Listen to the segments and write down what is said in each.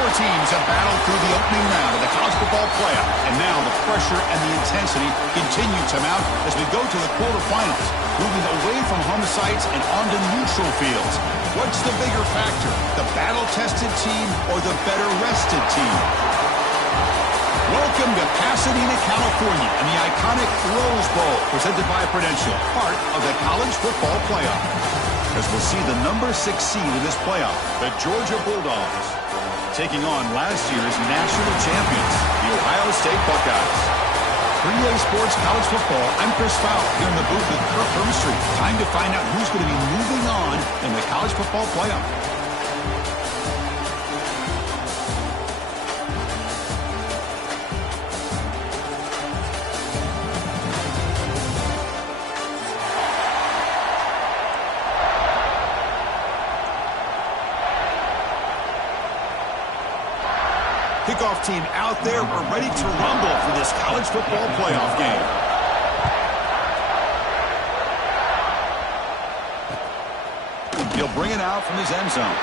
Four teams have battled through the opening round of the college football playoff, and now the pressure and the intensity continue to mount as we go to the quarterfinals, moving away from home sites and onto neutral fields. What's the bigger factor, the battle-tested team or the better-rested team? Welcome to Pasadena, California, and the iconic Rose Bowl, presented by Prudential, part of the college football playoff. As we'll see the number 6 seed in this playoff, the Georgia Bulldogs, taking on last year's national champions, the Ohio State Buckeyes. 3A Sports College Football, I'm Chris Fowler, here in the booth with Kirk Hermstreet. Time to find out who's going to be moving on in the college football playoff. Kickoff team out there. We're ready to rumble for this college football playoff game. He'll bring it out from his end zone.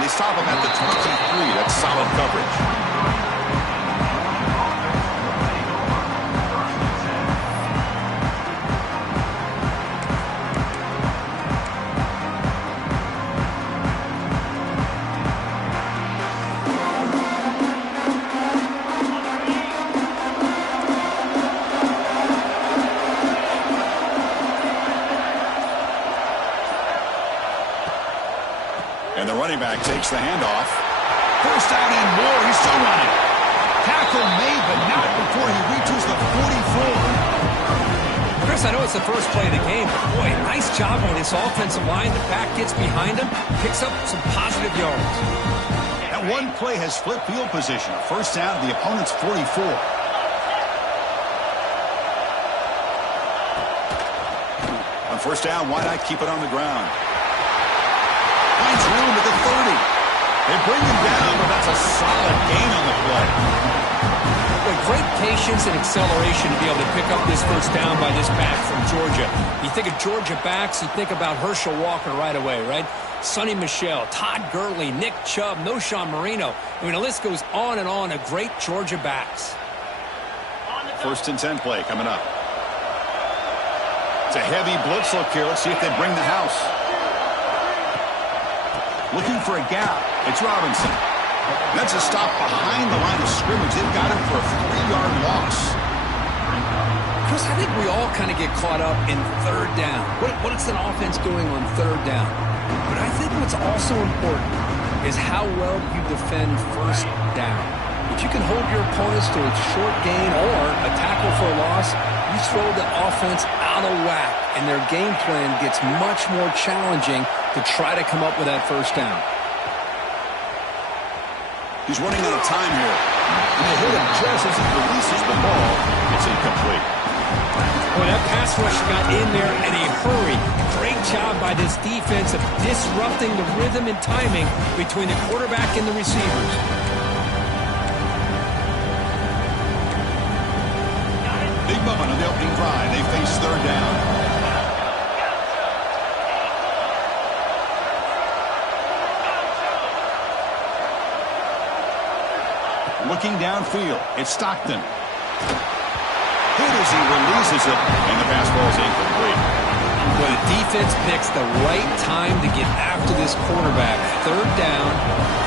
They stop him at the 23. That's solid coverage. And the running back takes the handoff. First down and more. He's still running. Tackle made, but not before he reaches the 44. Chris, I know it's the first play of the game, but boy, nice job on this offensive line. The back gets behind him, picks up some positive yards. That one play has flipped field position. First down to the opponent's 44. On first down, why not keep it on the ground? Finds room at the 30. They bring him down, but that's a solid gain on the play. With great patience and acceleration to be able to pick up this first down by this back from Georgia. You think of Georgia backs, you think about Herschel Walker right away, right? Sonny Michel, Todd Gurley, Nick Chubb, Noshawn Marino. I mean, the list goes on and on of great Georgia backs. First and 10 play coming up. It's a heavy blitz look here. Let's see if they bring the house. Looking for a gap. It's Robinson. That's a stop behind the line of scrimmage. They've got him for a 3-yard loss. Chris, I think we all kind of get caught up in third down. What is an offense doing on third down? But I think what's also important is how well you defend first down. If you can hold your opponents to a short gain or a tackle for a loss, you throw the offense out of whack, and their game plan gets much more challenging to try to come up with that first down. He's running out of time here. And they hit him just as he releases the ball. It's incomplete. Well, that pass rush got in there in a hurry. Great job by this defense of disrupting the rhythm and timing between the quarterback and the receivers. Big moment on the opening drive. They face third down. Looking downfield, it's Stockton. Hit as he releases it, and the pass ball is incomplete. Well, the defense picks the right time to get after this quarterback. Third down,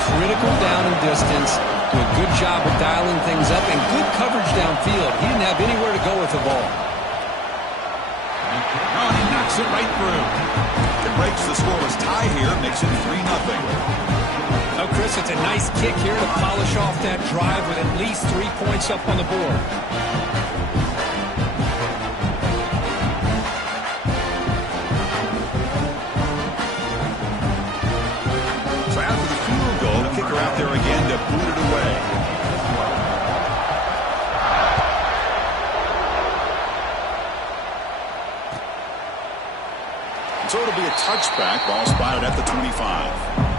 critical down and distance. Do a good job of dialing things up, and good coverage downfield. He didn't have anywhere to go with the ball. Oh, he knocks it right through. It breaks the scoreless tie here, makes it 3-0. Oh, Chris, it's a nice kick here to polish off that drive with at least 3 points up on the board. So after the field goal, the kicker out there again to boot it away. So it'll be a touchback, ball spotted at the 25.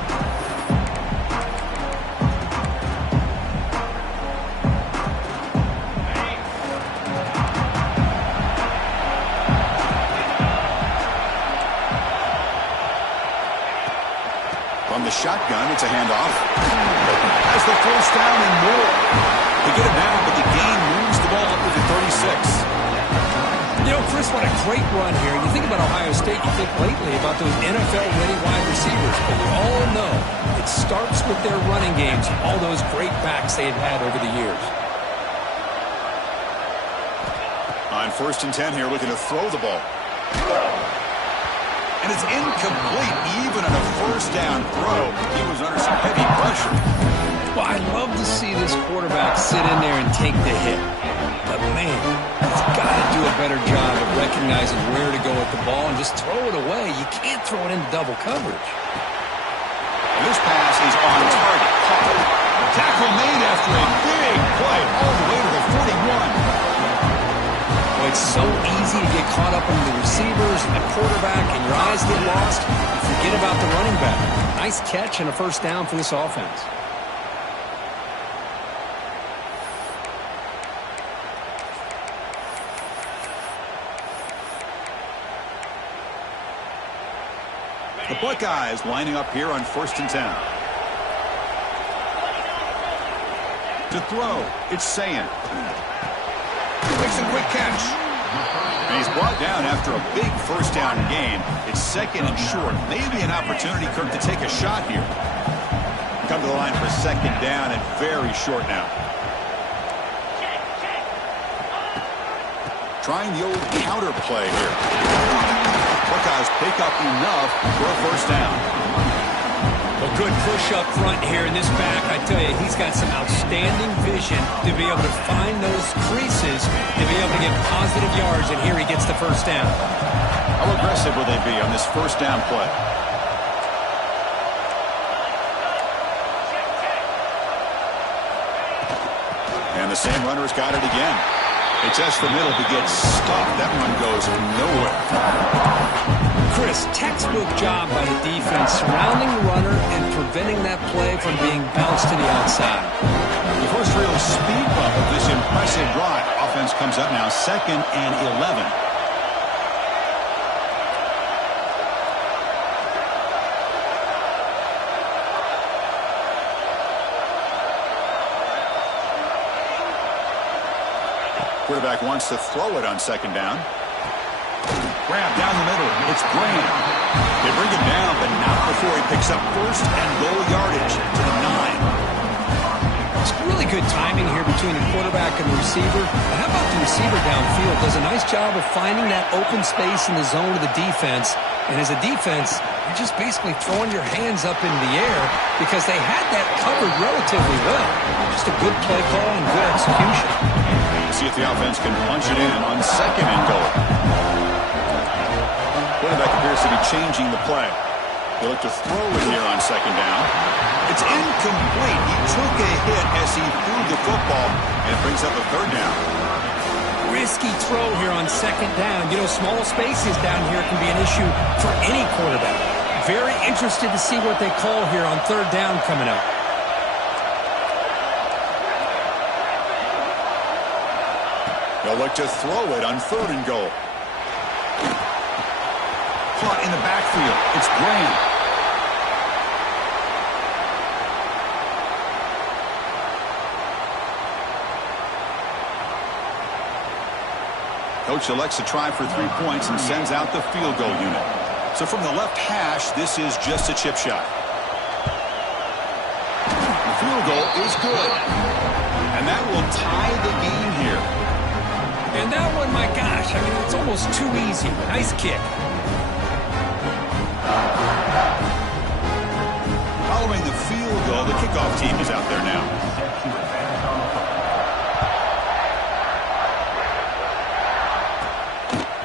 From the shotgun, it's a handoff. Has the first down and more. They get it down, but the gain moves the ball up to the 36. You know, Chris, what a great run here. You think about Ohio State, you think lately about those NFL-ready wide receivers. But we all know it starts with their running games, all those great backs they've had over the years. On 1st and 10 here, looking to throw the ball. And it's incomplete, even on a first down throw. He was under some heavy pressure. Well, I love to see this quarterback sit in there and take the hit. But, man, he's got to do a better job of recognizing where to go with the ball and just throw it away. You can't throw it into double coverage. And this pass is on target. Tackle made after a big play all the way to the 41. Well, it's so easy to get caught up in the receivers and the quarterback, and your eyes get lost. You forget about the running back. Nice catch and a first down for this offense. The Buckeyes lining up here on 1st and 10. To throw, it's Sayan. Makes a quick catch. And he's brought down after a big first down gain. It's 2nd and short. Maybe an opportunity, Kirk, to take a shot here. Come to the line for 2nd down and very short now. Trying the old counter play here. Buckeyes pick up enough for a first down. Well, good push up front here in this back. I tell you, he's got some outstanding vision to be able to find those creases, to be able to get positive yards, and here he gets the first down. How aggressive will they be on this first down play? And the same runner's got it again. They test the middle to get stuffed. That one goes nowhere. Chris, textbook job by the defense surrounding the runner and preventing that play from being bounced to the outside. The first real speed bump of this impressive drive. Offense comes up now 2nd and 11. Quarterback wants to throw it on 2nd down. Grab down the middle. It's Graham. They bring him down, but not before he picks up 1st and goal yardage to the 9. It's really good timing here between the quarterback and the receiver. But how about the receiver downfield? Does a nice job of finding that open space in the zone of the defense. And as a defense, you're just basically throwing your hands up in the air because they had that covered relatively well. Just a good play call and good execution. See if the offense can punch it in on 2nd and goal. Quarterback appears to be changing the play. They look to throw it here on 2nd down. It's incomplete. He took a hit as he threw the football, and it brings up a 3rd down. Risky throw here on 2nd down. You know, small spaces down here can be an issue for any quarterback. Very interested to see what they call here on 3rd down coming up. They'll look to throw it on 3rd and goal. Caught in the backfield. It's Graham. Coach elects to try for 3 points and sends out the field goal unit. So from the left hash, this is just a chip shot. The field goal is good. And that will tie the game here. And that one, my gosh, I mean, it's almost too easy. Nice kick. Following the field goal, the kickoff team is out there now.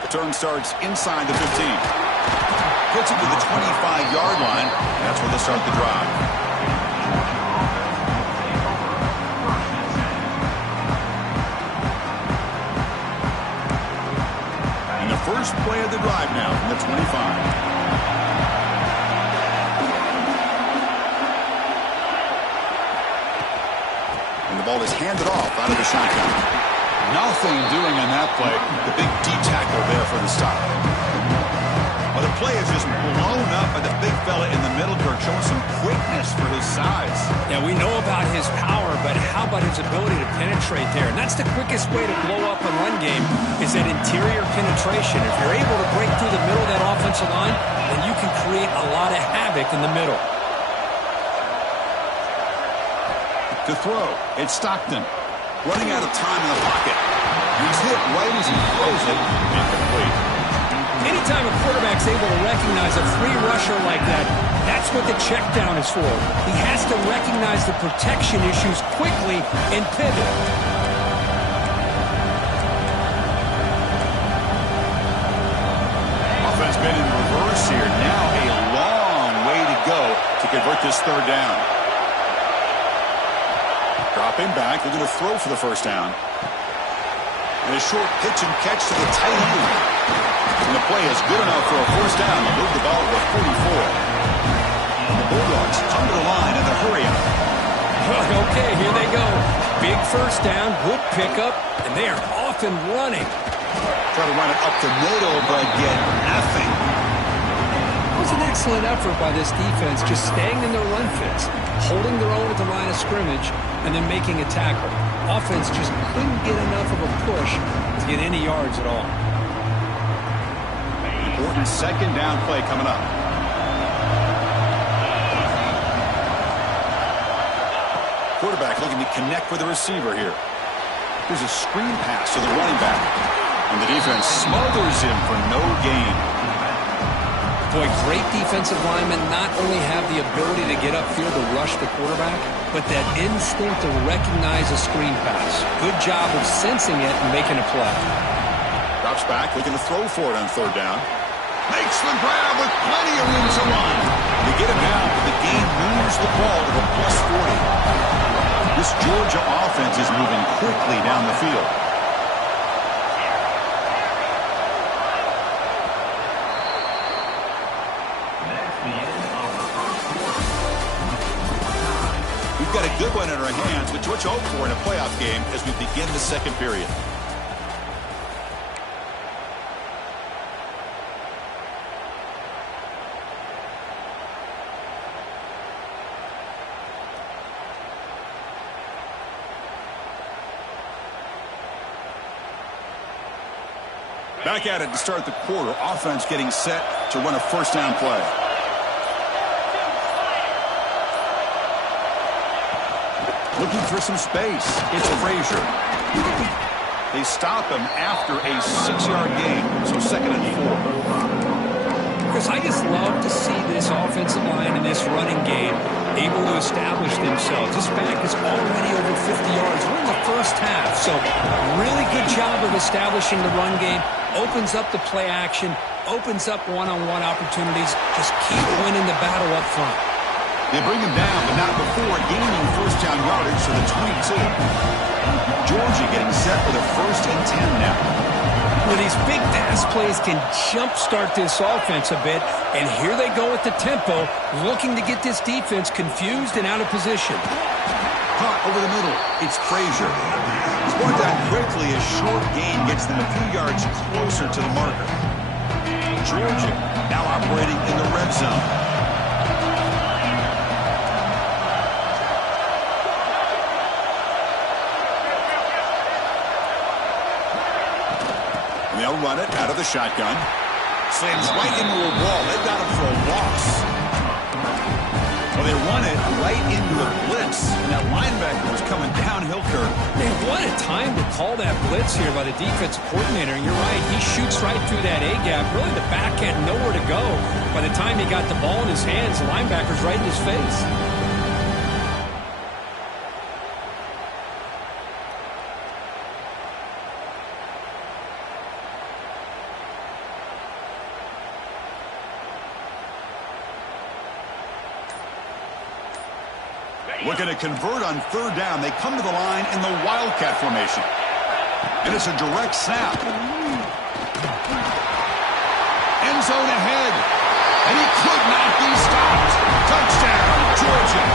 The turn starts inside the 15. Puts it to the 25-yard line. That's where they start the drive. First play of the drive now from the 25. And the ball is handed off out of the shotgun. Nothing doing on that play. The big D tackle there for the stop. Well, the play is just blown up by the big fella in the middle, Kirk, showing some fast for his size. Yeah, we know about his power, but how about his ability to penetrate there? And that's the quickest way to blow up a run game is that interior penetration. If you're able to break through the middle of that offensive line, then you can create a lot of havoc in the middle. To throw, it's Stockton. Running out of time in the pocket. He's hit right as he throws it. Incomplete. Anytime a quarterback's able to recognize a free rusher like that, that's what the check down is for. He has to recognize the protection issues quickly and pivot. Offense been in reverse here. Now a long way to go to convert this third down. Dropping back, looking to throw for the first down. And a short pitch and catch to the tight end. And the play is good enough for a first down to move the ball to the 44. The Bulldogs come to the line in the hurry up. Okay, here they go. Big first down, good pickup, and they are off and running. Try to run it up the middle, but get nothing. It was an excellent effort by this defense, just staying in their run fits, holding their own at the line of scrimmage, and then making a tackle. Offense just couldn't get enough of a push to get any yards at all. Important second down play coming up. Quarterback looking to connect with the receiver here. Here's a screen pass to the running back. And the defense smothers him for no gain. Boy, great defensive linemen not only have the ability to get upfield to rush the quarterback, but that instinct to recognize a screen pass. Good job of sensing it and making a play. Drops back, looking to throw for it on third down. Makes the grab with plenty of room to run. They get him down, but the game moves the ball to the plus 40. This Georgia offense is moving quickly down the field. We've got a good one in our hands, which what you hope for in a playoff game as we begin the second period. Back at it to start the quarter. Offense getting set to run a first down play. Looking for some space. It's Frazier. They stop him after a 6-yard gain, so second and 4. Chris, I just love to see this offensive line and this running game able to establish themselves. This back is already over 50 yards. We're in the first half, so really good job of establishing the run game. Opens up the play action, opens up one-on-one opportunities. Just keep winning the battle up front. They bring him down, but not before gaining first down yardage to the 22. Georgia getting set for the first and 10 now. Well, these big pass plays can jumpstart this offense a bit, and here they go at the tempo, looking to get this defense confused and out of position. Caught over the middle. It's Frazier. Scored down quickly. A short gain gets them a few yards closer to the marker. Georgia now operating in the red zone. And they'll run it out of the shotgun. Slams right into a wall. They've got him for a loss. Well, they run it right into a blitz, and that linebacker was coming downhill curve. Man, what a time to call that blitz here by the defensive coordinator. And you're right, he shoots right through that A-gap. Really, the back had nowhere to go. By the time he got the ball in his hands, the linebacker's right in his face. Looking to convert on third down. They come to the line in the Wildcat formation. And it's a direct snap. End zone ahead. And he could not be stopped. Touchdown, Georgia.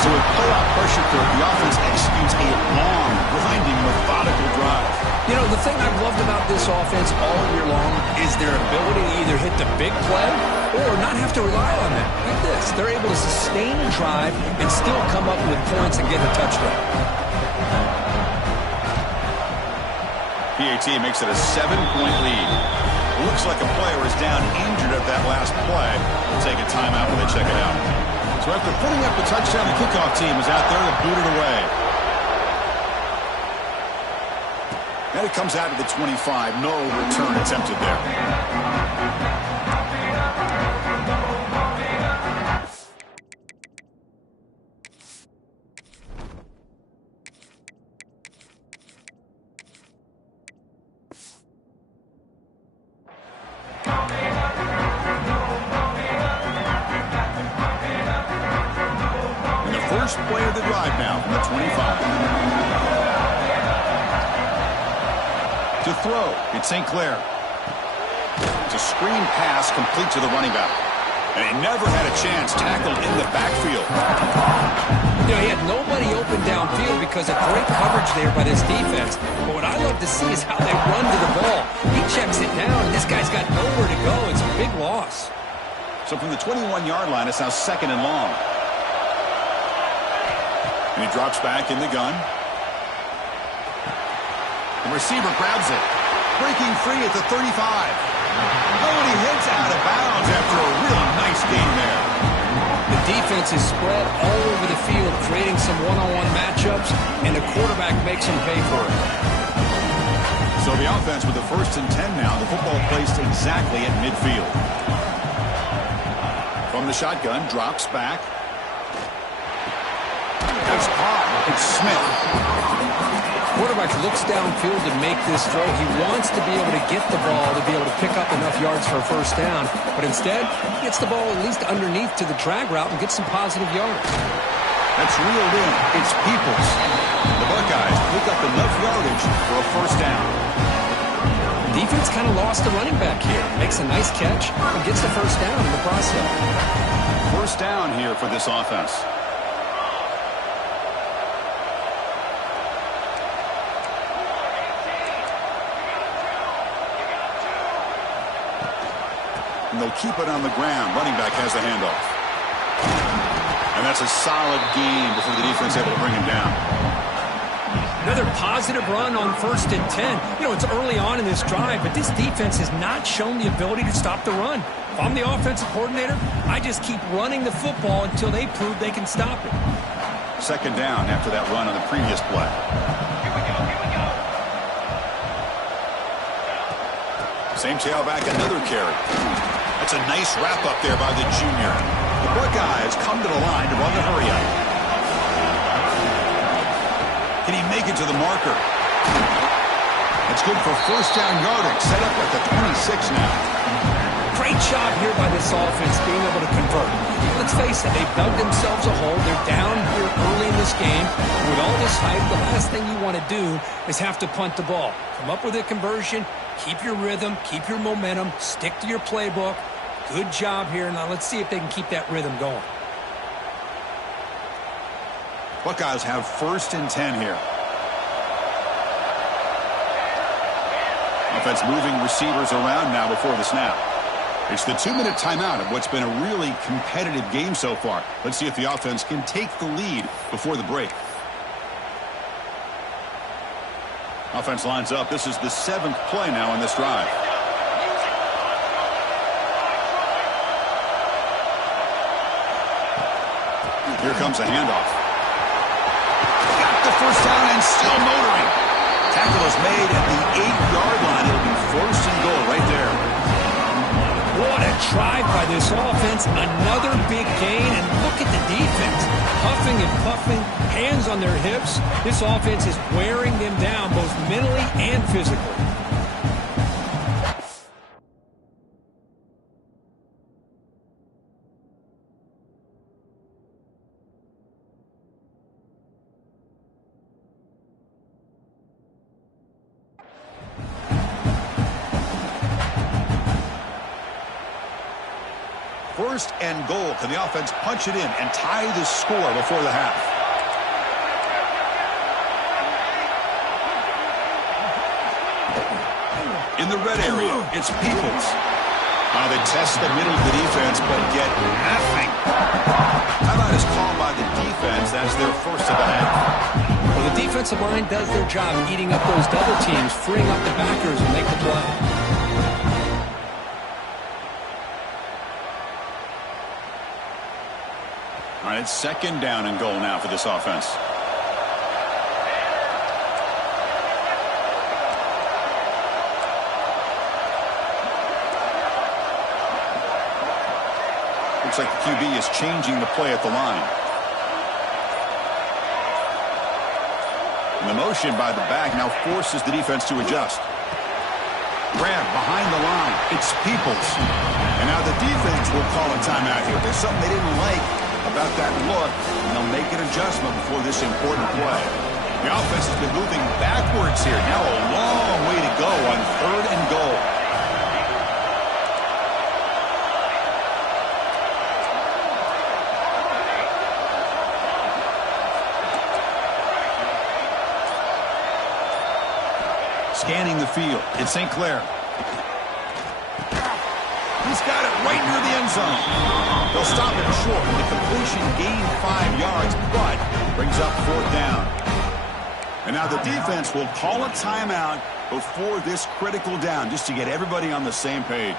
So with playoff pressure for the offense executes a long, grinding, methodical drive. You know, the thing I've loved about this offense all year long is their ability to either hit the big play or not have to rely on them. Like this, they're able to sustain a drive and still come up with points and get a touchdown. PAT makes it a 7-point lead. Looks like a player is down injured at that last play. We'll take a timeout when they check it out. So after putting up the touchdown, the kickoff team is out there to boot it away. And it comes out to the 25. No return attempted there. First play of the drive now from the 25. To throw, it's St. Clair. It's a screen pass complete to the running back. And he never had a chance tackled in the backfield. You know, he had nobody open downfield because of great coverage there by this defense. But what I love to see is how they run to the ball. He checks it down, and this guy's got nowhere to go. It's a big loss. So from the 21-yard line, it's now 2nd and long. And he drops back in the gun. The receiver grabs it. Breaking free at the 35. Oh, and he heads out of bounds after a really nice game there. The defense is spread all over the field, creating some one-on-one matchups, and the quarterback makes them pay for it. So the offense with the 1st and 10 now. The football placed exactly at midfield. From the shotgun, drops back. That's caught. It's Smith. Quarterback looks downfield to make this throw. He wants to be able to get the ball to be able to pick up enough yards for a first down. But instead, he gets the ball at least underneath to the drag route and gets some positive yards. That's reeled in. It's Peoples. The Buckeyes pick up enough yardage for a first down. Defense kind of lost the running back here. Makes a nice catch and gets the first down in the process. First down here for this offense. And they'll keep it on the ground. Running back has the handoff. And that's a solid gain before the defense able to bring him down. Another positive run on 1st and 10. You know, it's early on in this drive, but this defense has not shown the ability to stop the run. If I'm the offensive coordinator, I just keep running the football until they prove they can stop it. 2nd down after that run on the previous play. Same tailback, another carry. That's a nice wrap-up there by the junior. The Buckeyes come to the line to run the hurry-up. Can he make it to the marker? That's good for first down yardage. Set up at the 26 now. Great job here by this offense being able to convert. Let's face it, they've dug themselves a hole. They're down here early in this game. With all this hype, the last thing you want to do is have to punt the ball. Come up with a conversion, keep your rhythm, keep your momentum, stick to your playbook. Good job here. Now let's see if they can keep that rhythm going. Buckeyes have 1st and 10 here. Offense moving receivers around now before the snap. It's the 2-minute timeout of what's been a really competitive game so far. Let's see if the offense can take the lead before the break. Offense lines up. This is the 7th play now in this drive. Here comes a handoff. Got the first down and still motoring. Tackle is made at the 8-yard line. It'll be 1st and goal right there. What a drive by this offense. Another big gain, and look at the defense. Huffing and puffing, hands on their hips. This offense is wearing them down both mentally and physically. First and goal. Can the offense punch it in and tie the score before the half? In the red area, it's Peoples. They test the middle of the defense, but get nothing. Timeout is called by the defense. That's their first of the half. Well, the defensive line does their job eating up those double teams, freeing up the backers and make the play. All right, it's second down and goal now for this offense. Looks like the QB is changing the play at the line. And the motion by the back now forces the defense to adjust. Grab behind the line. It's Peoples. And now the defense will call a timeout here. There's something they didn't like about that look, and they'll make an adjustment before this important play. The offense has been moving backwards here. Now a long way to go on third and goal. Scanning the field. It's St. Clair. He's got it right near the end zone. They'll stop him short. The completion gained 5 yards, but brings up fourth down. And now the defense will call a timeout before this critical down, just to get everybody on the same page.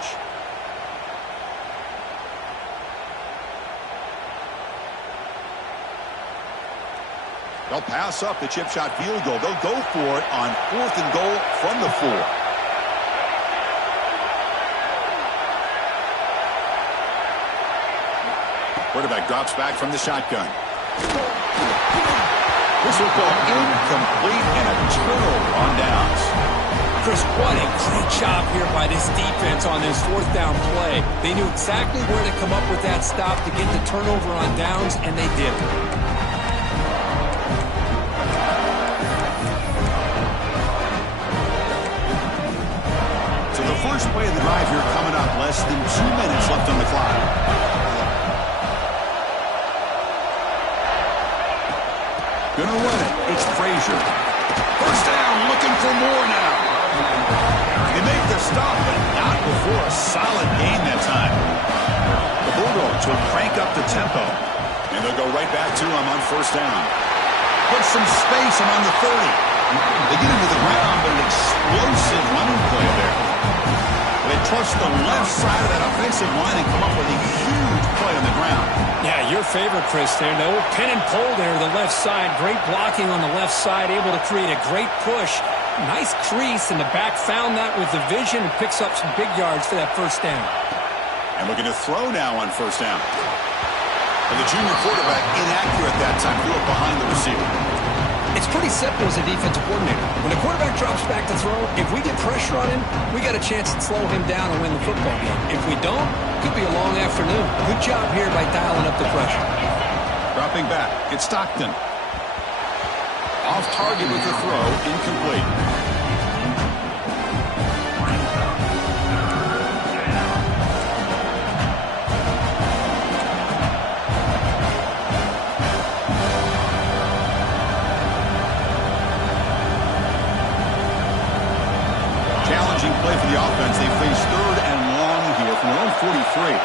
They'll pass up the chip shot field goal. They'll go for it on fourth and goal from the 4. Quarterback drops back from the shotgun. This football incomplete and a turnover on downs. Chris, what a great job here by this defense on this fourth down play. They knew exactly where to come up with that stop to get the turnover on downs, and they did. So the first play of the drive here coming up, less than 2 minutes left on the clock. Gonna run it. It's Frazier. First down, looking for more now. They make the stop, but not before a solid gain that time. The Bulldogs will crank up the tempo, and they'll go right back to him on first down. Put some space among the 30. They get into the ground, but an explosive running play there. They trust the left side of that offensive line and come up with a huge play on the ground. Yeah, your favorite, Chris, there. No pin and pull there, the left side. Great blocking on the left side, able to create a great push. Nice crease, and the back found that with the vision and picks up some big yards for that first down. And looking to throw now on first down. And the junior quarterback inaccurate that time, threw it behind the receiver. It's pretty simple as a defensive coordinator. When the quarterback drops back to throw, if we get pressure on him, we got a chance to slow him down and win the football game. If we don't, it could be a long afternoon. Good job here by dialing up the pressure. Dropping back, it's Stockton. Off target with the throw, incomplete. Challenging play for the offense. They face third and long here from their own 43.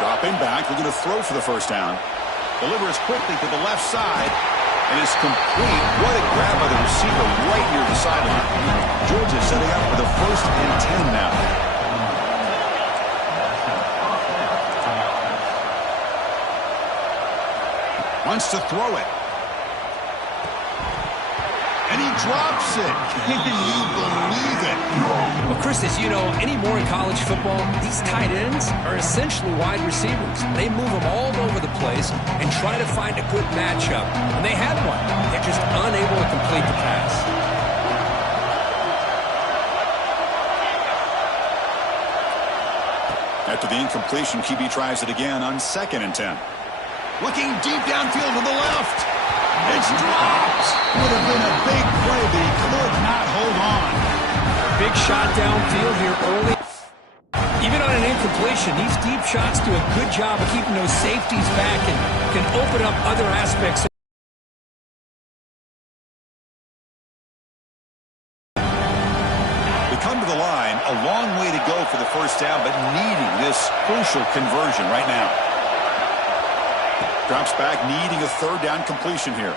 Dropping back, looking to throw for the first down. Delivers quickly to the left side, and is complete. What a grab by the receiver right near the sideline. Georgia setting up for the 1st and 10 now. Wants to throw it. And he drops it. Can you believe it? Well, Chris, as you know, anymore in college football, these tight ends are essentially wide receivers. They move them all over the place and try to find a good matchup. And they had one. They're just unable to complete the pass. After the incompletion, QB tries it again on 2nd and 10. Looking deep downfield to the left. It's dropped. Would have been a big play, but he could not hold on. Big shot downfield here early. Even on an incompletion, these deep shots do a good job of keeping those safeties back and can open up other aspects the first down, but needing this crucial conversion right now. Drops back, needing a third down completion here.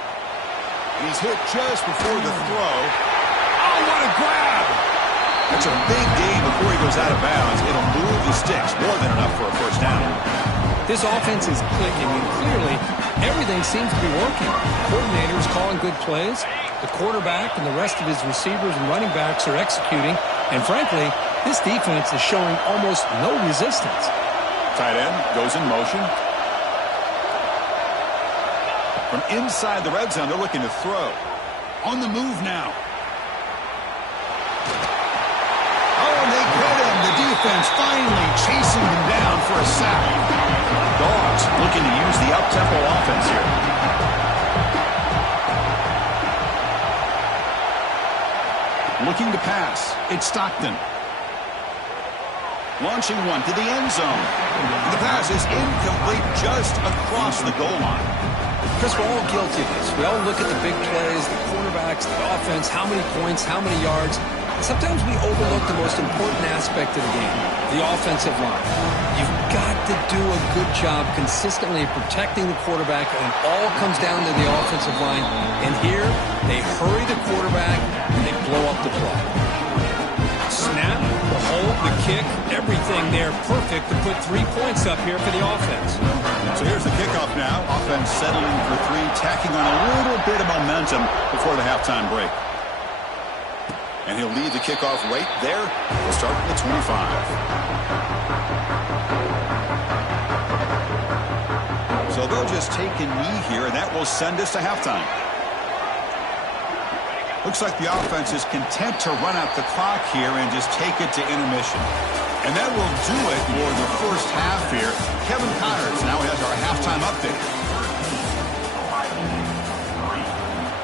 He's hit just before the throw. Oh, what a grab! That's a big gain before he goes out of bounds. It'll move the sticks more than enough for a first down. This offense is clicking, and clearly everything seems to be working. Coordinators calling good plays. The quarterback and the rest of his receivers and running backs are executing. And frankly, this defense is showing almost no resistance. Tight end goes in motion. From inside the red zone, they're looking to throw. On the move now. Oh, and they get him. The defense finally chasing him down for a sack. Dogs looking to use the up-tempo offense here. Looking to pass. It's Stockton. Launching one to the end zone. The pass is incomplete just across the goal line. Chris, we're all guilty of this. We all look at the big plays, the quarterbacks, the offense, how many points, how many yards. Sometimes we overlook the most important aspect of the game, the offensive line. You've got to do a good job consistently protecting the quarterback, and it all comes down to the offensive line. And here, they hurry the quarterback, and they blow up the play. Snap, the hold, the kick, everything there perfect to put 3 points up here for the offense. So here's the kickoff now. Offense settling for 3, tacking on a little bit of momentum before the halftime break. And he'll lead the kickoff right there. We'll start at the 25. So they'll just take a knee here, and that will send us to halftime. Looks like the offense is content to run out the clock here and just take it to intermission. And that will do it for the first half here. Kevin Connors now has our halftime update.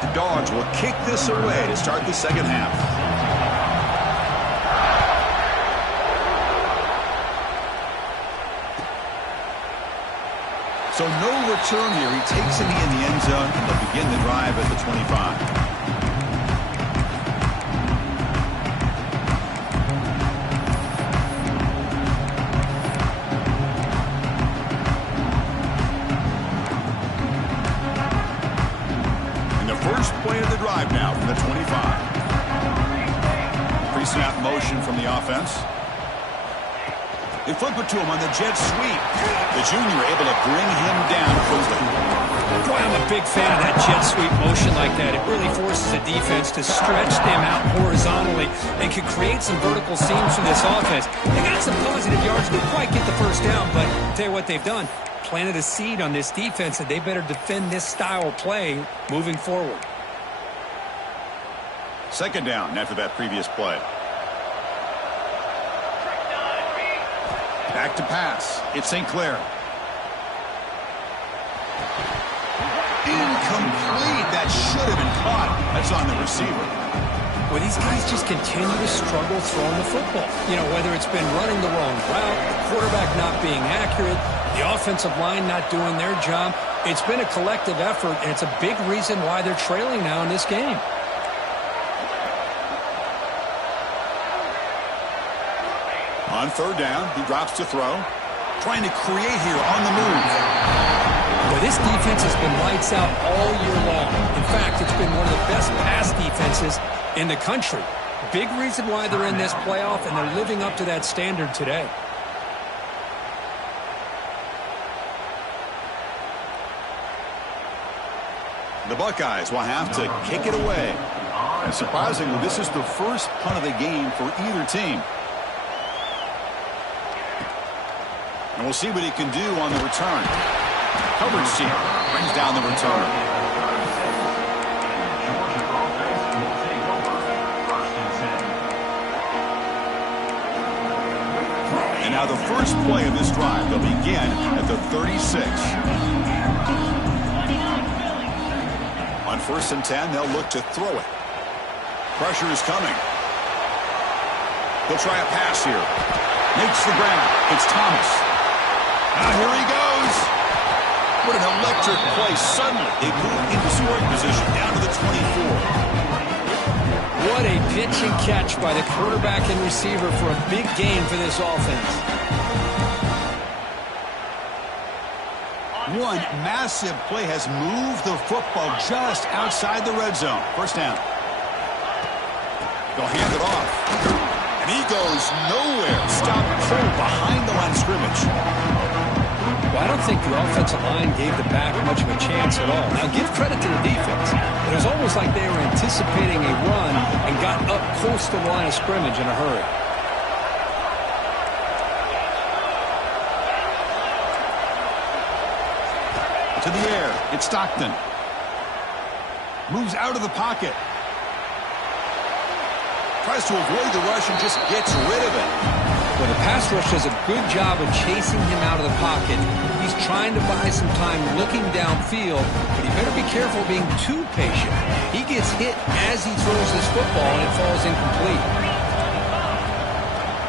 The Dogs will kick this away to start the second half. So no return here. He takes a knee in the end zone, and they'll begin the drive at the 25. And the first play of the drive now from the 25. Pre-snap motion from the offense. They flip it to him on the jet sweep. The junior able to bring him down quickly. Boy, I'm a big fan of that jet sweep motion like that. It really forces the defense to stretch them out horizontally and can create some vertical seams for this offense. They got some positive yards. Didn't quite get the first down, but I'll tell you what they've done. Planted a seed on this defense that they better defend this style of play moving forward. Second down after that previous play. Back to pass. It's St. Clair. Incomplete. That should have been caught. That's on the receiver. Well, these guys just continue to struggle throwing the football. You know, whether it's been running the wrong route, the quarterback not being accurate, the offensive line not doing their job. It's been a collective effort, and it's a big reason why they're trailing now in this game. On third down, he drops to throw. Trying to create here on the move. Well, this defense has been lights out all year long. In fact, it's been one of the best pass defenses in the country. Big reason why they're in this playoff, and they're living up to that standard today. The Buckeyes will have to kick it away. And surprisingly, this is the first punt of the game for either team. And we'll see what he can do on the return. Coverage team brings down the return. And now the first play of this drive, they'll begin at the 36. On 1st and 10, they'll look to throw it. Pressure is coming. He'll try a pass here. Makes the ground. It's Thomas. Now here he goes. What an electric play. Suddenly, they move into scoring position down to the 24. What a pitch and catch by the quarterback and receiver for a big gain for this offense. One massive play has moved the football just outside the red zone. First down. They'll hand it off. And he goes nowhere. Stop cold behind the line of scrimmage. Well, I don't think the offensive line gave the back much of a chance at all. Now, give credit to the defense. It was almost like they were anticipating a run and got up close to the line of scrimmage in a hurry. To the air. It's Stockton. Moves out of the pocket. Tries to avoid the rush and just gets rid of it. Well, the pass rush does a good job of chasing him out of the pocket. He's trying to buy some time looking downfield, but he better be careful being too patient. He gets hit as he throws this football, and it falls incomplete.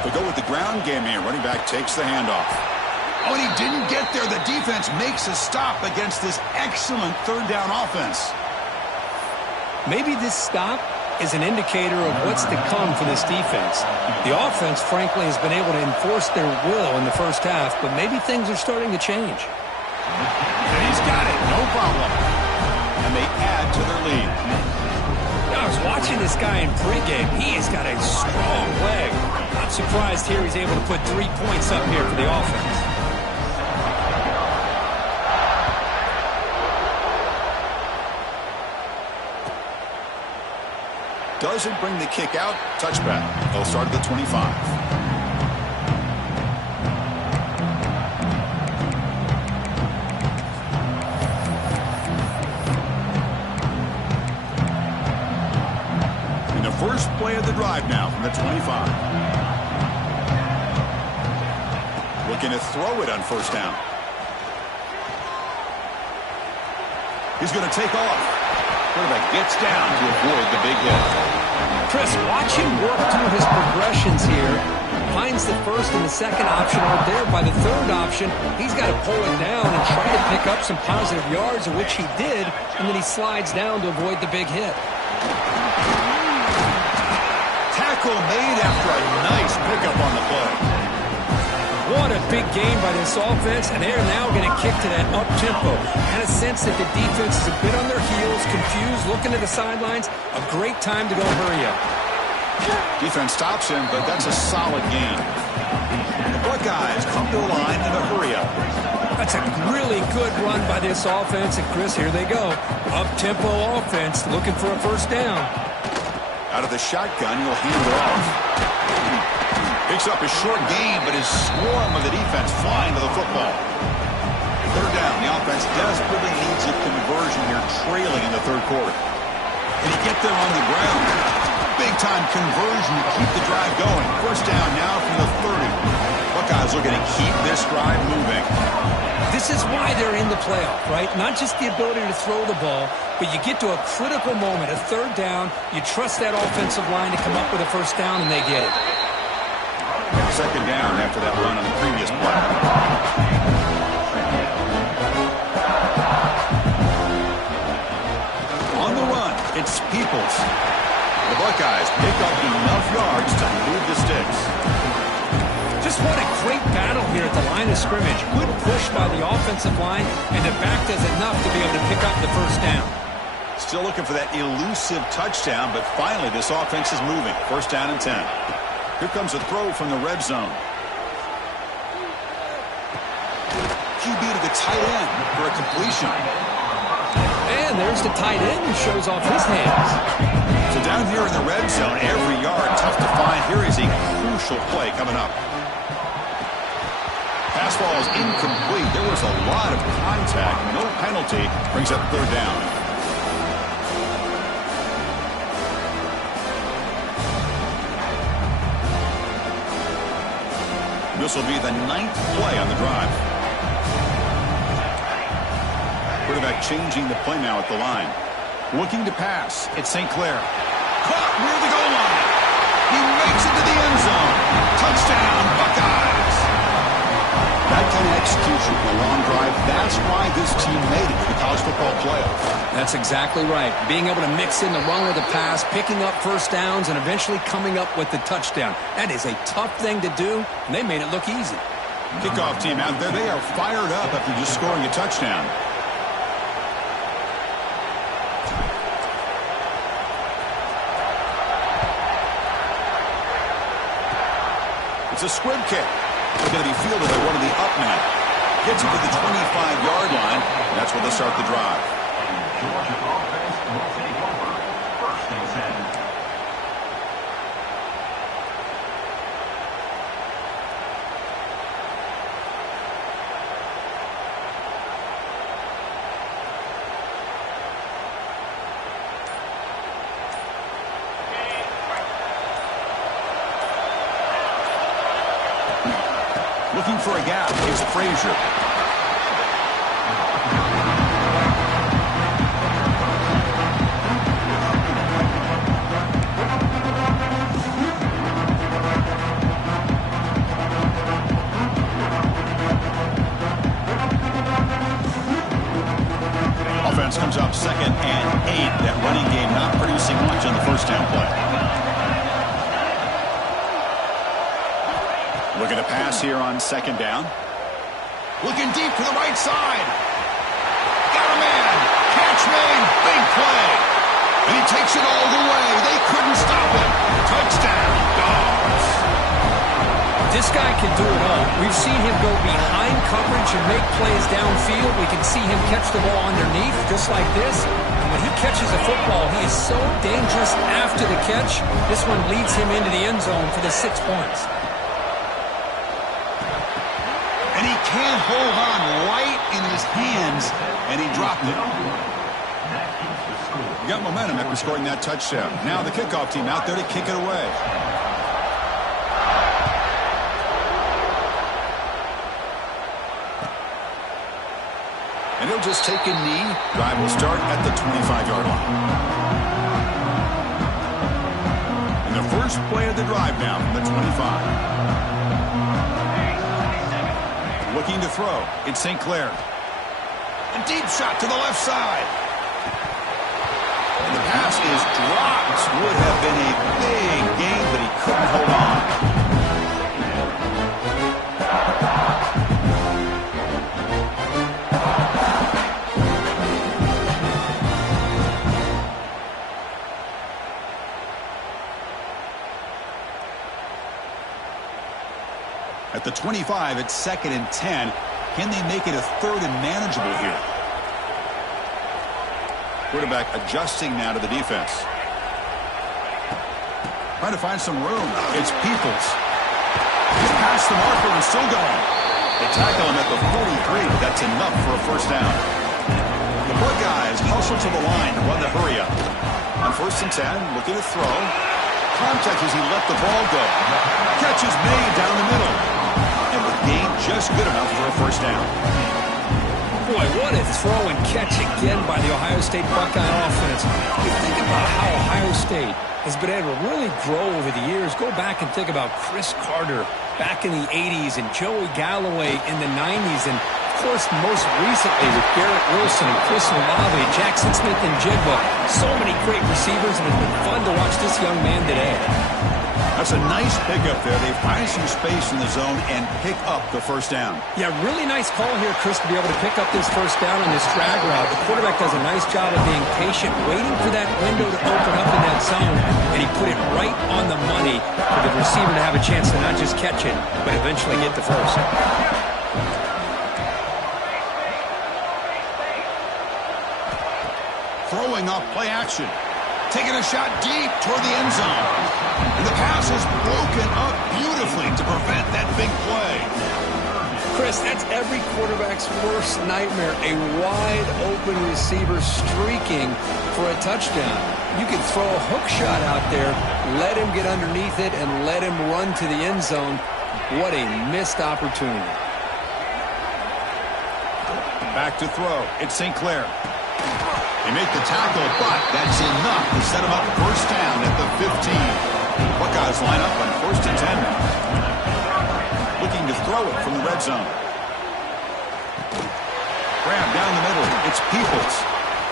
They'll go with the ground game here. Running back takes the handoff. Oh, and he didn't get there. The defense makes a stop against this excellent third down offense. Maybe this stop is an indicator of what's to come for this defense. The offense, frankly, has been able to enforce their will in the first half, but maybe things are starting to change. And he's got it, no problem. And they add to their lead. I was watching this guy in pregame. He has got a strong leg. I'm surprised here he's able to put 3 points up here for the offense. Doesn't bring the kick out. Touchback. They'll start at the 25. In the first play of the drive now from the 25. Looking to throw it on first down. He's going to take off. Quarterback gets down to avoid the big hit. Chris, watch him work through his progressions here. Finds the first and the second option are there. By the third option, he's got to pull it down and try to pick up some positive yards, of which he did, and then he slides down to avoid the big hit. Tackle made after a nice pickup on the play. What a big game by this offense, and they're now going to kick to that up-tempo. Had a sense that the defense is a bit on their heels, confused, looking to the sidelines. A great time to go hurry up. Defense stops him, but that's a solid gain. The Buckeyes come to the line in a hurry up. That's a really good run by this offense, and Chris, here they go. Up-tempo offense, looking for a first down. Out of the shotgun, he'll hand it off. Picks up a short gain, but his swarm of the defense flying to the football. Third down. The offense desperately needs a conversion here, trailing in the third quarter. Can he get there on the ground? Big-time conversion to keep the drive going. First down now from the 30. Buckeyes looking to keep this drive moving. This is why they're in the playoff, right? Not just the ability to throw the ball, but you get to a critical moment, a third down. You trust that offensive line to come up with a first down, and they get it. Second down after that run on the previous play. On the run, it's Peoples. The Buckeyes pick up enough yards to move the sticks. Just what a great battle here at the line of scrimmage. Good push by the offensive line, and the back does enough to be able to pick up the first down. Still looking for that elusive touchdown, but finally this offense is moving. First down and 10. Here comes a throw from the red zone. QB to the tight end for a completion. And there's the tight end who shows off his hands. So down here in the red zone, every yard tough to find. Here is a crucial play coming up. Pass ball is incomplete. There was a lot of contact. No penalty. Brings up third down. This will be the 9th play on the drive. Quarterback changing the play now at the line. Looking to pass. It's St. Clair. Caught near the goal line. He makes it to the end zone. Touchdown, Buckeyes. That kind of execution, a long drive, that's why this team made it to the college football playoff. That's exactly right. Being able to mix in the run with the pass, picking up first downs, and eventually coming up with the touchdown. That is a tough thing to do, and they made it look easy. Kickoff team out there, they are fired up after just scoring a touchdown. It's a squib kick. It's going to be fielded by one of the up men. Gets it to the 25-yard line. And that's where they start the drive. Georgia offense will take over. First and 10. Looking for a gap is Frazier. Offense comes up 2nd and 8. That running game not producing much on the first down play. Looking to pass here on 2nd down. Looking deep to the right side. Got a man. Catch made. Big play. And he takes it all the way. They couldn't stop him. Touchdown, Dogs. This guy can do it all. We've seen him go behind coverage and make plays downfield. We can see him catch the ball underneath, just like this. And when he catches a football, he is so dangerous after the catch. This one leads him into the end zone for the 6 points. And he can't hold on right in his hands, and he dropped it. He got momentum after scoring that touchdown. Now the kickoff team out there to kick it away. And he'll just take a knee. Drive will start at the 25-yard line. And the first play of the drive now from the 25. Looking to throw. It's St. Clair. A deep shot to the left side. And the pass is dropped. Would have been a big gain, but he couldn't hold on. At the 25, it's 2nd and 10. Can they make it a 3rd and manageable here? Quarterback adjusting now to the defense. Trying to find some room. It's Peoples. He's past the marker and still going. They tackle him at the 43. That's enough for a first down. The Buckeyes hustle to the line to run the hurry up. On 1st and 10, looking to throw. Contact as he let the ball go. Catch is made down the middle. And the gain just good enough for a first down. Boy, what a throw and catch again by the Ohio State Buckeye offense. You think about how Ohio State has been able to really grow over the years. Go back and think about Chris Carter back in the 80s and Joey Galloway in the 90s. And, of course, most recently with Garrett Wilson and Chris Olave, Jackson Smith and Jigba. So many great receivers, and it's been fun to watch this young man today. That's a nice pickup there. They find some space in the zone and pick up the first down. Yeah, really nice call here, Chris, to be able to pick up this first down on this drag route. The quarterback does a nice job of being patient, waiting for that window to open up in that zone, and he put it right on the money for the receiver to have a chance to not just catch it, but eventually get the first. Throwing up play action. Taking a shot deep toward the end zone. And the pass is broken up beautifully to prevent that big play. Chris, that's every quarterback's worst nightmare. A wide-open receiver streaking for a touchdown. You can throw a hook shot out there, let him get underneath it, and let him run to the end zone. What a missed opportunity. Back to throw. It's St. Clair. They make the tackle, but that's enough to set him up first down at the 15. Buckeyes line up on 1st and 10 now. Looking to throw it from the red zone. Grab down the middle. It's Peoples.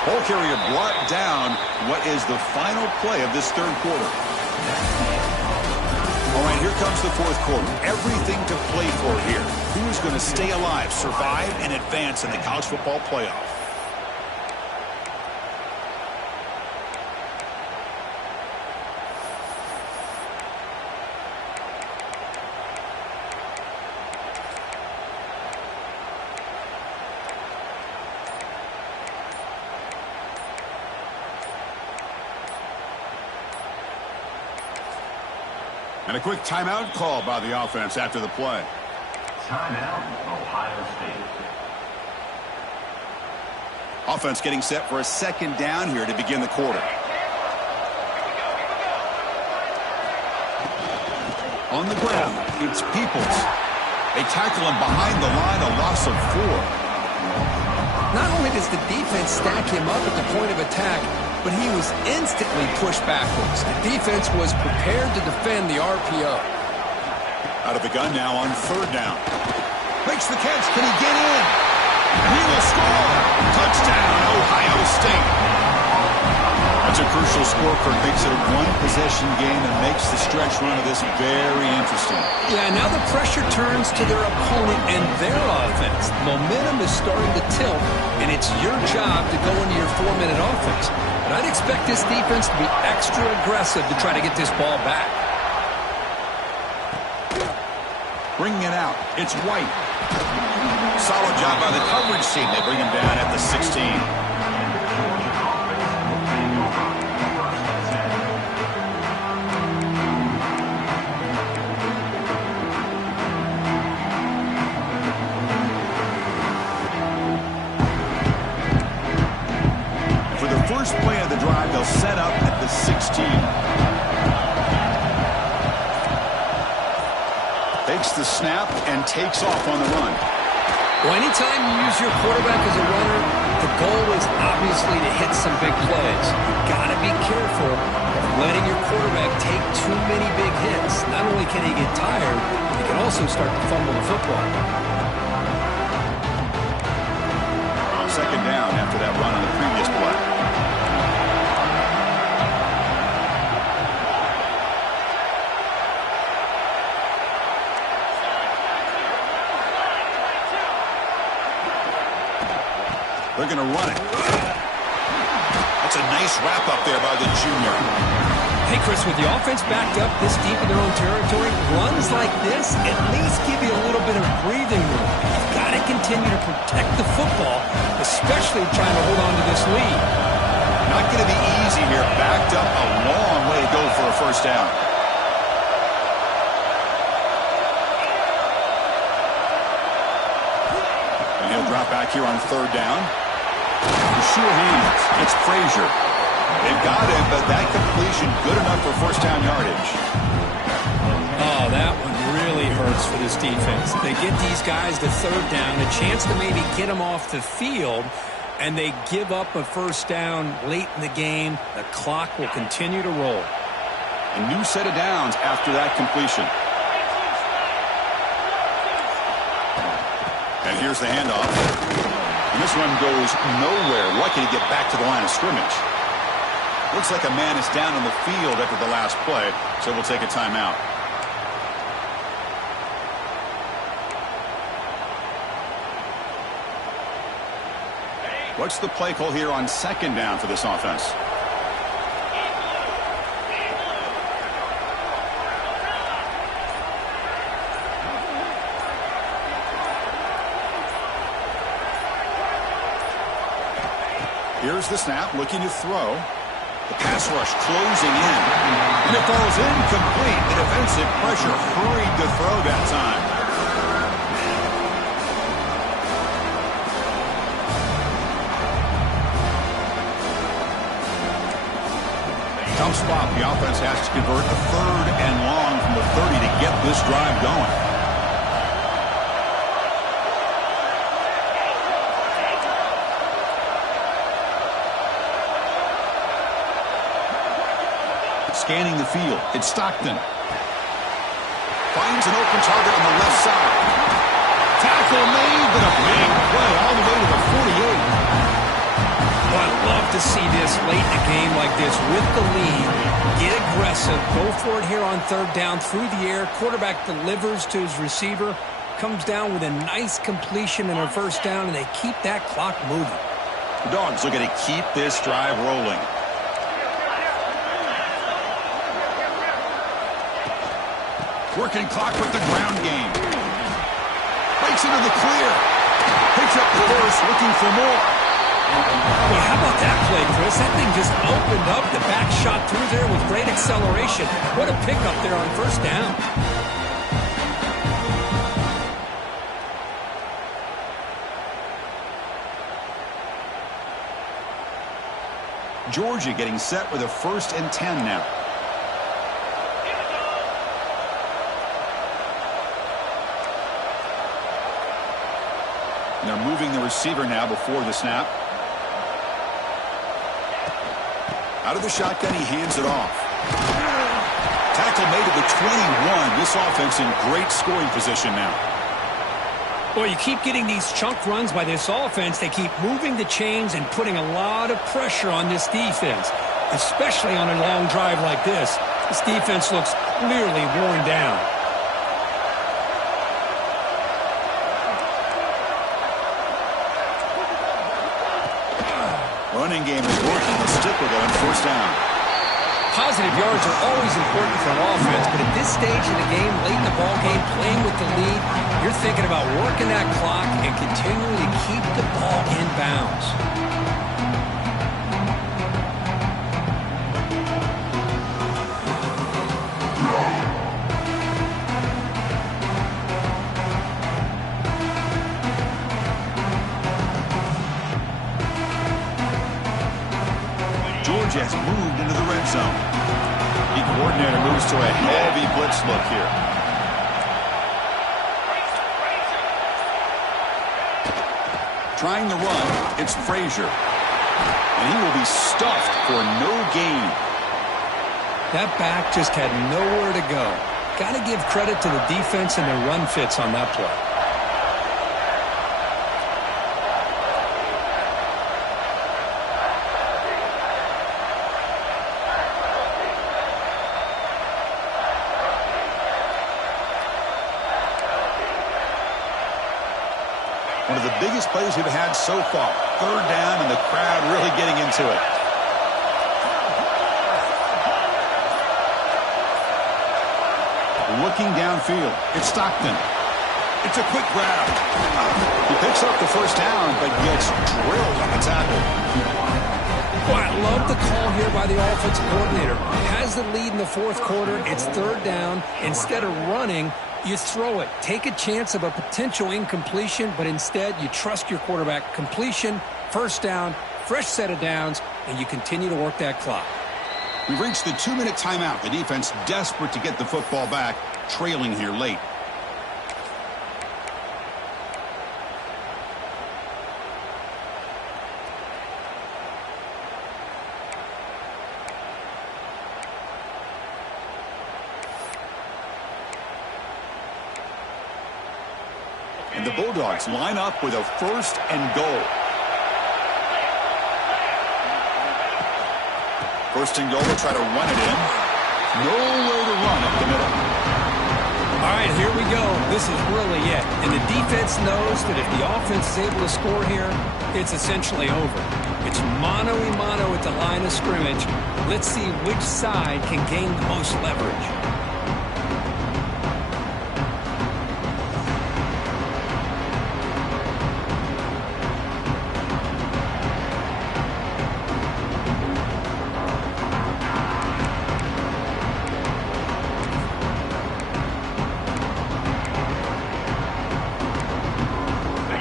Ball carrier brought down. What is the final play of this third quarter? All right, here comes the fourth quarter. Everything to play for here. Who is going to stay alive, survive, and advance in the college football playoff? And a quick timeout call by the offense after the play. Timeout, Ohio State. Offense getting set for a second down here to begin the quarter. On the ground, it's Peoples. They tackle him behind the line, a loss of 4. Not only does the defense stack him up at the point of attack, but he was instantly pushed backwards. The defense was prepared to defend the RPO. Out of the gun now on third down. Makes the catch. Can he get in? And he will score. Touchdown, Ohio State. That's a crucial score. Makes it a one-possession game and makes the stretch run of this very interesting. Yeah, now the pressure turns to their opponent and their offense. Momentum is starting to tilt, and it's your job to go into your 4-minute offense. But I'd expect this defense to be extra aggressive to try to get this ball back. Bringing it out. It's White. Solid job by the coverage team. They bring him down at the 16. First play of the drive, they'll set up at the 16. Takes the snap and takes off on the run. Well, anytime you use your quarterback as a runner, the goal is obviously to hit some big plays. You've got to be careful of letting your quarterback take too many big hits. Not only can he get tired, he can also start to fumble the football. Second down after that run on the previous play. They're going to run it. That's a nice wrap up there by the junior. Hey, Chris, with the offense backed up this deep in their own territory, runs like this at least give you a little bit of breathing room. You've got to continue to protect the football, especially trying to hold on to this lead. Not going to be easy here. Backed up a long way to go for a first down. And he'll drop back here on third down. Sure hands. It's Frazier. They've got him, but that completion good enough for first down yardage. Oh, that one really hurts for this defense. They get these guys to third down, a chance to maybe get them off the field, and they give up a first down late in the game. The clock will continue to roll. A new set of downs after that completion. And here's the handoff. And this one goes nowhere. Lucky to get back to the line of scrimmage. Looks like a man is down on the field after the last play, so we'll take a timeout. What's the play call here on second down for this offense? Here's the snap, looking to throw. The pass rush closing in. And it falls incomplete. The defensive pressure hurried to throw that time. Tough spot. The offense has to convert a third and long from the 30 to get this drive going. Scanning the field. It's Stockton. Finds an open target on the left side. Tackle made, but a big play all the way to the 48. Well, I'd love to see this late in a game like this with the lead. Get aggressive. Go for it here on third down through the air. Quarterback delivers to his receiver. Comes down with a nice completion and a first down, and they keep that clock moving. The Dogs looking to keep this drive rolling. Working clock with the ground game. Breaks into the clear. Picks up the first, looking for more. Well, how about that play, Chris? That thing just opened up. The back shot through there with great acceleration. What a pickup there on first down. Georgia getting set with a 1st and 10 now. And they're moving the receiver now before the snap. Out of the shotgun, he hands it off. Tackle made at the 21. This offense in great scoring position now. Boy, you keep getting these chunk runs by this offense. They keep moving the chains and putting a lot of pressure on this defense, especially on a long drive like this. This defense looks clearly worn down. Running game is working. They'll stick with it on first down. Positive yards are always important for an offense, but at this stage in the game, late in the ball game, playing with the lead, you're thinking about working that clock and continuing to keep the ball in bounds. Georgia has moved into the red zone. The coordinator moves to a heavy blitz look here. Trying the run, it's Frazier. And he will be stuffed for no gain. That back just had nowhere to go. Got to give credit to the defense and their run fits on that play. One of the biggest plays we've had so far. Third down and the crowd really getting into it. Looking downfield. It's Stockton. It's a quick grab. He picks up the first down but gets drilled on the tackle. Well, I love the call here by the offensive coordinator. Has the lead in the fourth quarter. It's third down. Instead of running, you throw it. Take a chance of a potential incompletion, but instead you trust your quarterback. Completion, first down, fresh set of downs, and you continue to work that clock. We've reached the 2-minute timeout. The defense desperate to get the football back, trailing here late. And the Bulldogs line up with a 1st and goal. 1st and goal, they'll try to run it in. Nowhere to run up the middle. All right, here we go. This is really it. And the defense knows that if the offense is able to score here, it's essentially over. It's mano-a-mano at the line of scrimmage. Let's see which side can gain the most leverage.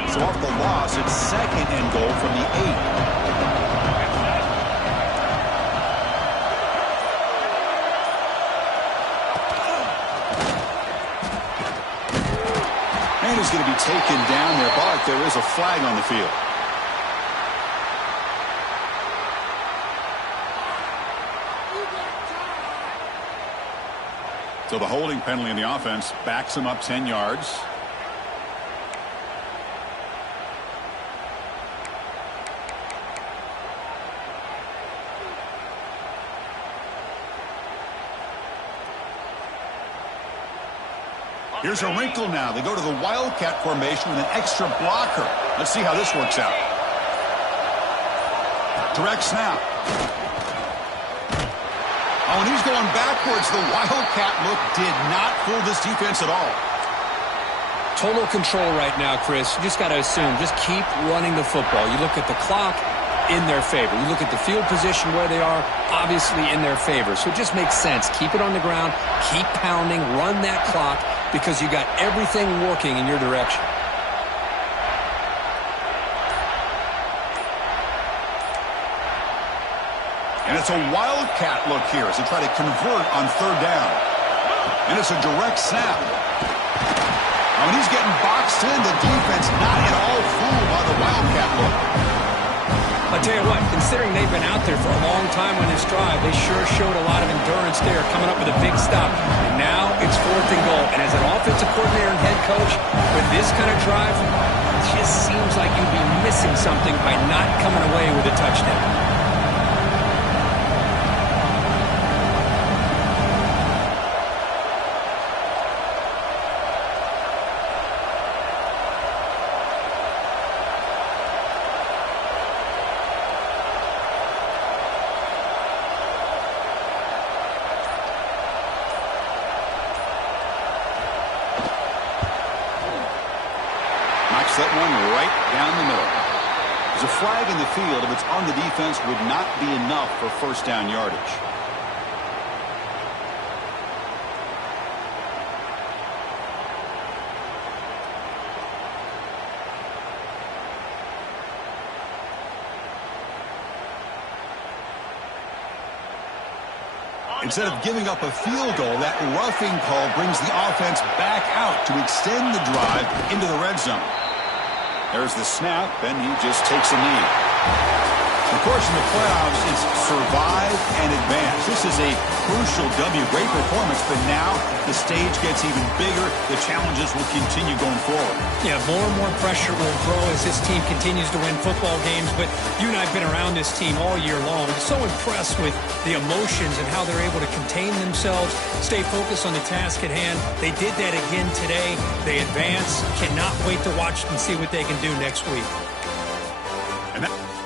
So off the loss, it's 2nd and goal from the 8. And he's going to be taken down there, but there is a flag on the field. So the holding penalty in the offense backs him up 10 yards. Here's a wrinkle now. They go to the Wildcat formation with an extra blocker. Let's see how this works out. Direct snap. Oh, and he's going backwards. The Wildcat look did not fool this defense at all. Total control right now, Chris. You just got to assume. Just keep running the football. You look at the clock, in their favor. You look at the field position where they are, obviously in their favor. So it just makes sense. Keep it on the ground. Keep pounding. Run that clock because you got everything working in your direction. And it's a Wildcat look here as they try to convert on third down. And it's a direct snap. Oh, and he's getting boxed in. The defense not at all fooled by the Wildcat look. I'll tell you what, considering they've been out there for a long time on this drive, they sure showed a lot of endurance there, coming up with a big stop. And now it's 4th and goal. And as an offensive coordinator and head coach, with this kind of drive, it just seems like you'd be missing something by not coming away with a touchdown. That one right down the middle. There's a flag in the field. If it's on the defense, would not be enough for first down yardage. Instead of giving up a field goal, that roughing call brings the offense back out to extend the drive into the red zone. There's the snap, and he just takes a knee. Of course, in the playoffs, it's survive and advance. This is a crucial W. Great performance, but now the stage gets even bigger. The challenges will continue going forward. Yeah, more and more pressure will grow as this team continues to win football games. But you and I have been around this team all year long. So impressed with the emotions and how they're able to contain themselves, stay focused on the task at hand. They did that again today. They advance. Cannot wait to watch and see what they can do next week. And that